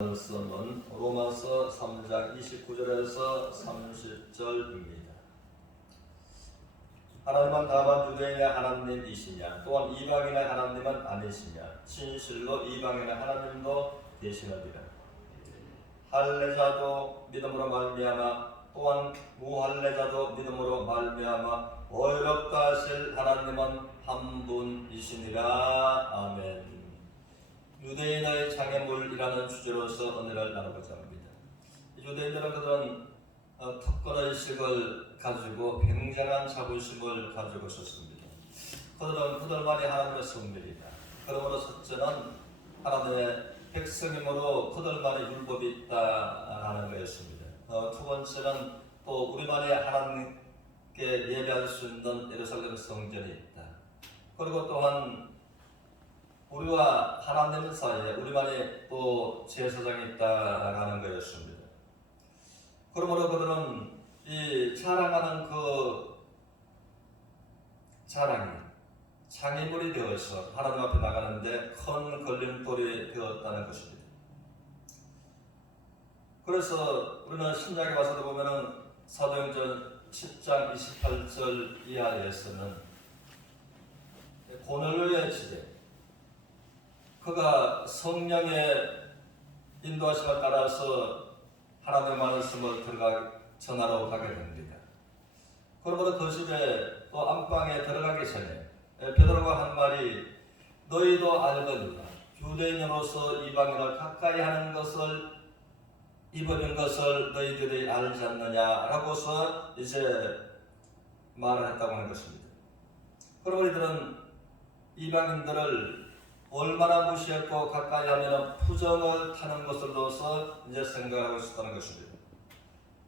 말씀은 로마서 3장 29절에서 30절입니다. 하나님은 다만 유대인의 하나님이시냐 또한 이방인의 하나님은 아니시냐 진실로 이방인의 하나님도 되시느니라. 할례자도 믿음으로 말미암아 또한 무할례자도 믿음으로 말미암아 어렵다 하실 하나님은 한 분이시니라. 아멘. 유대인의 장애물이라는 주제로서 은혜를 나누고자 합니다. 유대인들은 그들은 특권의식을 가지고 굉장한 자부심을 가지고 있었습니다. 그들은 그들만이 하나님의 성밀이다. 그러므로 첫째는 하나님의 백성이므로 그들만의 율법이 있다라는 것이었습니다. 두 번째는 또 우리만이 하나님께 예배할 수 있는 예루살렘 성전이 있다. 그리고 또한 우리와 하나님 사이에 우리만의 또 제사장이 있다라는 것이었습니다. 그러므로 그들은 이 자랑하는 그 자랑이 장애물이 되어서 하나님 앞에 나가는데 큰 걸림돌이 되었다는 것입니다. 그래서 우리는 신약에 와서도 보면은 사도행전 10장 28절 이하에서는 고넬료의 집에 그가 성령의 인도하심을 따라서 하나님의 말씀을 전하러 가게 됩니다. 그러므로 그 집에 또 안방에 들어가기 전에 베드로가 한 말이 너희도 알거니와 유대인으로서 이방인을 가까이 하는 것을 입어준 것을 너희들이 알지 않느냐라고서 이제 말을 했다고 하는 것입니다. 그러므로 이들은 이방인들을 얼마나 무시했고 가까이 하면 부정을 타는 것으로서 이제 생각하고 있었다는 것입니다.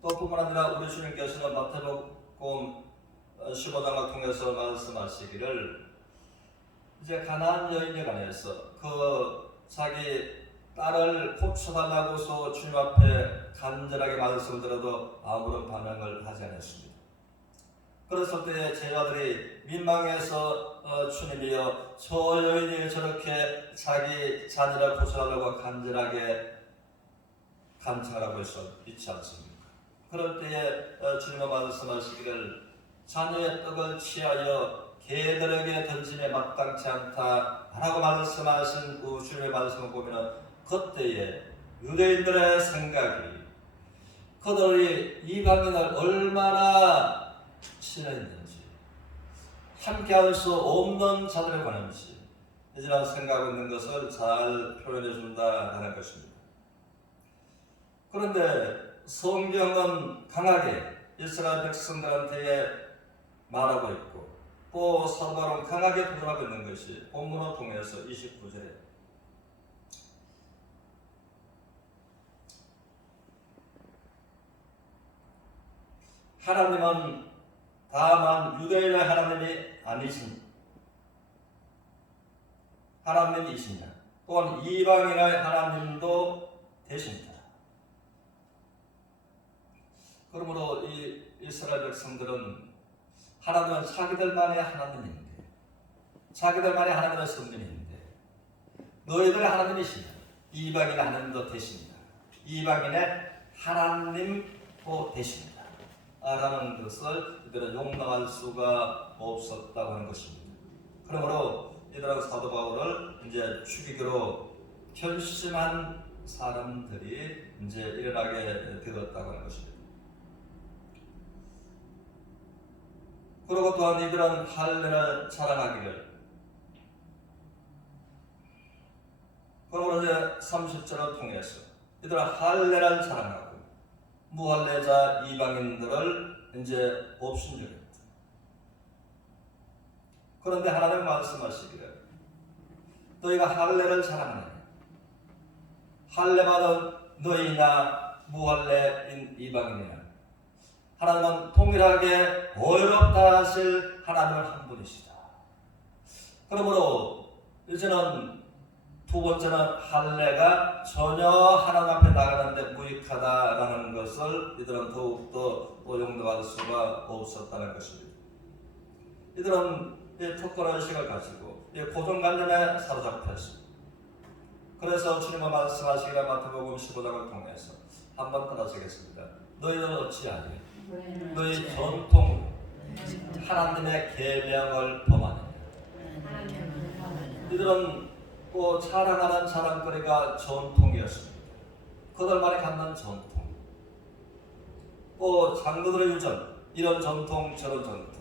또 뿐만 아니라 우리 주님께서는 마태복음 15장을 통해서 말씀하시기를 이제 가나안 여인에 관해서 그 자기 딸을 고쳐달라고서 주님 앞에 간절하게 말씀을 드려도 아무런 반응을 하지 않았습니다. 그랬을 때 제자들이 민망해서 주님이여 저 여인이 저렇게 자기 자녀를 고쳐달라고 간절하게 간청을 하고 있지 않습니까? 그럴 때에 주님은 말씀하시기를 자녀의 떡을 취하여 개들에게 던짐에 마땅치 않다 라고 말씀하신 그 주님의 말씀을 보면 그때에 유대인들의 생각이 그들이 이방인을 얼마나 싫어했는지 함께할 수 없는 자들에 관한지 이제는 생각하고 있는 것을 잘 표현해 준다는 것입니다. 그런데 성경은 강하게 이스라엘 백성들한테 말하고 있고 또 사도 바울은 강하게 도전하고 있는 것이 본문을 통해서 29절에 하나님은 다만 유대인의 하나님이 아니신 하나님이시냐 또한 이방인의 하나님도 되신다. 그러므로 이 이스라엘 백성들은 하나님은 자기들만의 하나님인데 자기들만의 하나님의 성전인데 너희들의 하나님이시냐 이방인의 하나님도 되신다. 이방인의 하나님도 되신다 라는 것을 이들은 용납할 수가 없었다고 하는 것입니다. 그러므로 이들은 사도 바울을 이제 죽이기로 결심한 사람들이 이제 일어나게 되었다고 하는 것입니다. 그리고 또한 이들은 할례를 자랑하기를 그러므로 이제 30절을 통해서 이들은 할례를 자랑하고 무할례자 이방인들을 이제 업신여겼다. 그런데 하나님 말씀하시기를 너희가 할례를 자랑하느냐 할례 받은 너희나 무할례인 이방인이냐 하나님은 동일하게 어렵다 하실 하나님은 한 분이시다. 그러므로 이제는 두 번째는 할례가 전혀 하나님 앞에 나가는데 무익하다라는 것을 이들은 더욱더 용납할 수가 없었다는 것입니다. 이들은 이 특권의식을 가지고 이 고정관념에 사로잡혔습니다. 그래서 주님은 말씀하시기를 마태복음 15장을 통해서 한번 따라서겠습니다. 너희는 어찌하니 너희 전통으로 하나님의 계명을 범하느냐. 이들은 자랑하는 자랑거리가 전통이었습니다. 그들만이 갖는 전통, 장로들의 유전, 이런 전통 저런 전통.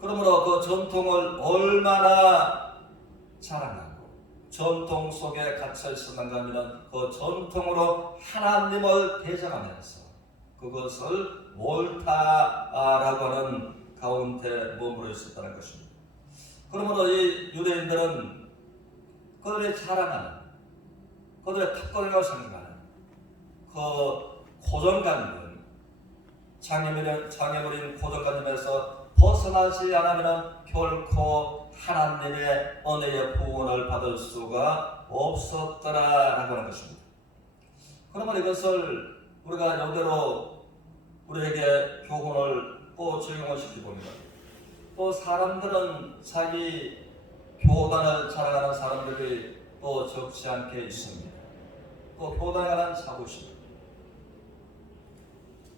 그러므로 그 전통을 얼마나 자랑하고 전통 속에 갇혀 있었는가 하면 그 전통으로 하나님을 대적하면서 그것을 옳다라고 하는 가운데 머물러 있었다는 것입니다. 그러므로 이 유대인들은 그들의 자랑하는, 그들의 탑권이라고 생각하는 그 고정관념, 장애물인 고정관념에서 벗어나지 않으면 결코 하나님의 은혜의 구원을 받을 수가 없었더라라고 하는 것입니다. 그러면 이것을 우리가 이대로 우리에게 교훈을 적용을 시켜봅니다. 사람들은 자기 교단을 자랑하는 사람들이 적지 않게 있습니다. 교단에 관한 자부심,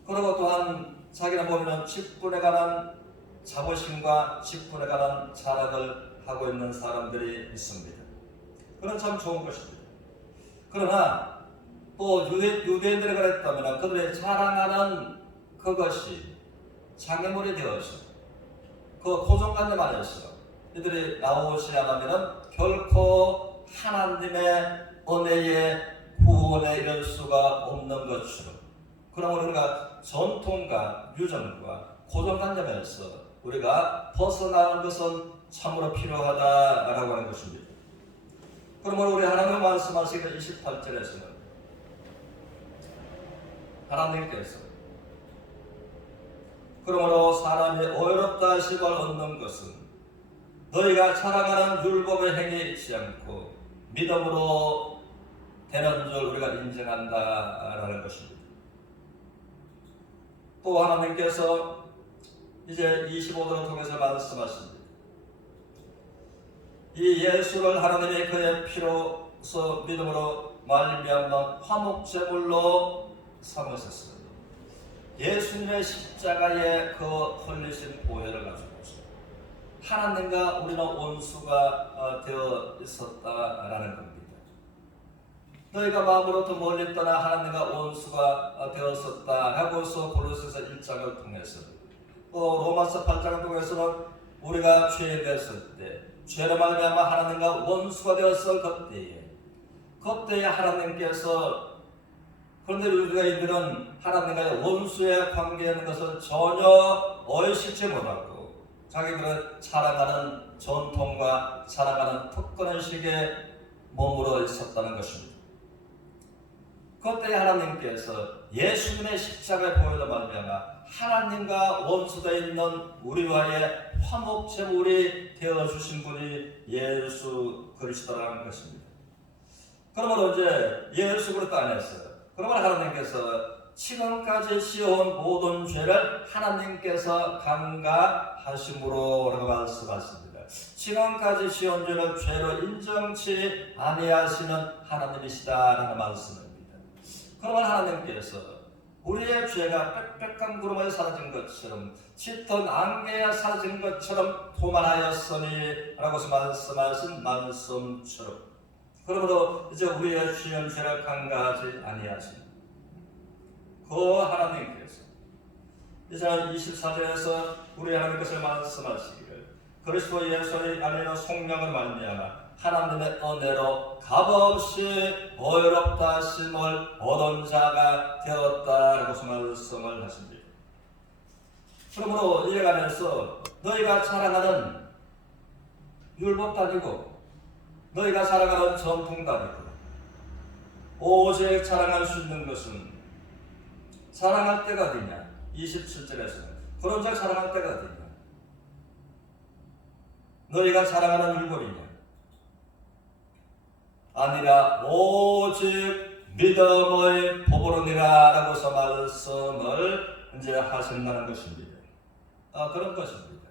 그리고 또한 자기는 보면 직분에 관한 자부심과 직분에 관한 자랑을 하고 있는 사람들이 있습니다. 그건 참 좋은 것입니다. 그러나 유대인들이 그랬다면 그들의 자랑하는 그것이 장애물이 되어서 그 고정관념 안에서 이들이 나오지 않으면 결코 하나님의 은혜의 구원에 이를 수가 없는 것처럼, 그러므로 우리가 전통과 유전과 고정관념에서 우리가 벗어나는 것은 참으로 필요하다라고 하는 것입니다. 그러므로 우리 하나님 말씀하시는 28절에서는 하나님께서 그러므로 사람이 어렵다 하심을 얻는 것은 너희가 자랑하는 율법의 행위에 있지 않고 믿음으로 되는 줄 우리가 인정한다라는 것입니다. 또 하나님께서 이제 25절을 통해서 말씀하십니다. 이 예수를 하나님의 그의 피로서 믿음으로 말미암아 화목제물로 삼으셨습니다. 예수님의 십자가의 그 흘리신 보혈을 가지고 하나님과 우리는 원수가 되어 있었다라는 겁니다. 너희가 마음으로부터 멀리 떠나 하나님과 원수가 되었었다 하고서 고린도서 1장을 통해서 또 로마서 8장을 통해서는 우리가 죄에 됐을 때 죄로 말미암아 하나님과 원수가 되었을 그때에 하나님께서, 그런데 유대인들은 하나님과의 원수의 관계에 있는 것을 전혀 의식지 못하고 자기들은 자랑하는 전통과 자랑하는 특권의식에 머물러 있었다는 것입니다. 그때 하나님께서 예수님의 십자가의 보혈로 말미암아 하나님과 원수되어 있는 우리와의 화목제물이 되어주신 분이 예수 그리스도라는 것입니다. 그러므로 이제 예수 그리스도 안에서, 그러면 하나님께서 지금까지 지어온 모든 죄를 하나님께서 간과하심으로 라고 말씀하십니다. 지금까지 지은 죄를 죄로 인정치 아니하시는 하나님이시다라는 말씀입니다. 그러면 하나님께서 우리의 죄가 빽빽한 구름에 사라진 것처럼 짙은 안개에 사라진 것처럼 도만하였으니 라고 말씀하신 말씀처럼, 그러므로 이제 우리의 지은 죄를 간과하지 아니하시는 그 하나님께서 이제 24절에서 우리 하나님께서 말씀하시기를 그리스도 예수의 안에는 성령을 말미암아 하나님의 은혜로 값없이 어렵다 하심을 얻은 자가 되었다라고 말씀을 하십니다. 그러므로 이에 관해서 너희가 자랑하는 율법도 아니고 너희가 자랑하는 전통도 아니고 오직 자랑할 수 있는 것은 자랑할 때가 어디냐? 27절에서는 그런 자 자랑할 때가 어디냐? 너희가 자랑하는 율법이냐? 아니라 오직 믿음의 법으로니라 라고서 말씀을 이제 하신다는 것입니다. 그런 것입니다.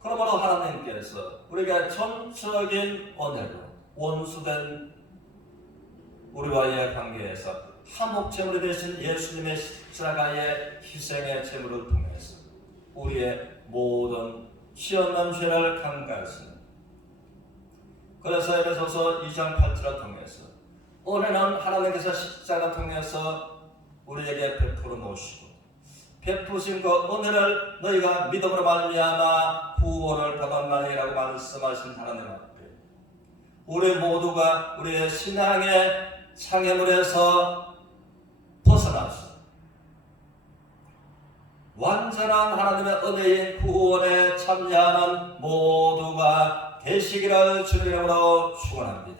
그러므로 하나님께서 우리가 전적인 은혜로 원수된 우리와의 관계에서 화목제물이 되신 예수님의 십자가의 희생의 제물을 통해서 우리의 모든 피 없는 죄를 감가하시는, 그래서 에베소서 2장 8절을 통해서 은혜는 하나님께서 십자가 통해서 우리에게 베풀어 놓으시고 베푸신 그 은혜를 너희가 믿음으로 말미암아 구원을 받았나니라고 말씀하신 하나님 앞에 우리 모두가 우리의 신앙의 장애물에서 벗어나서 완전한 하나님의 은혜인 구원에 참여하는 모두가 되시기를 주님의 이름으로 축원합니다.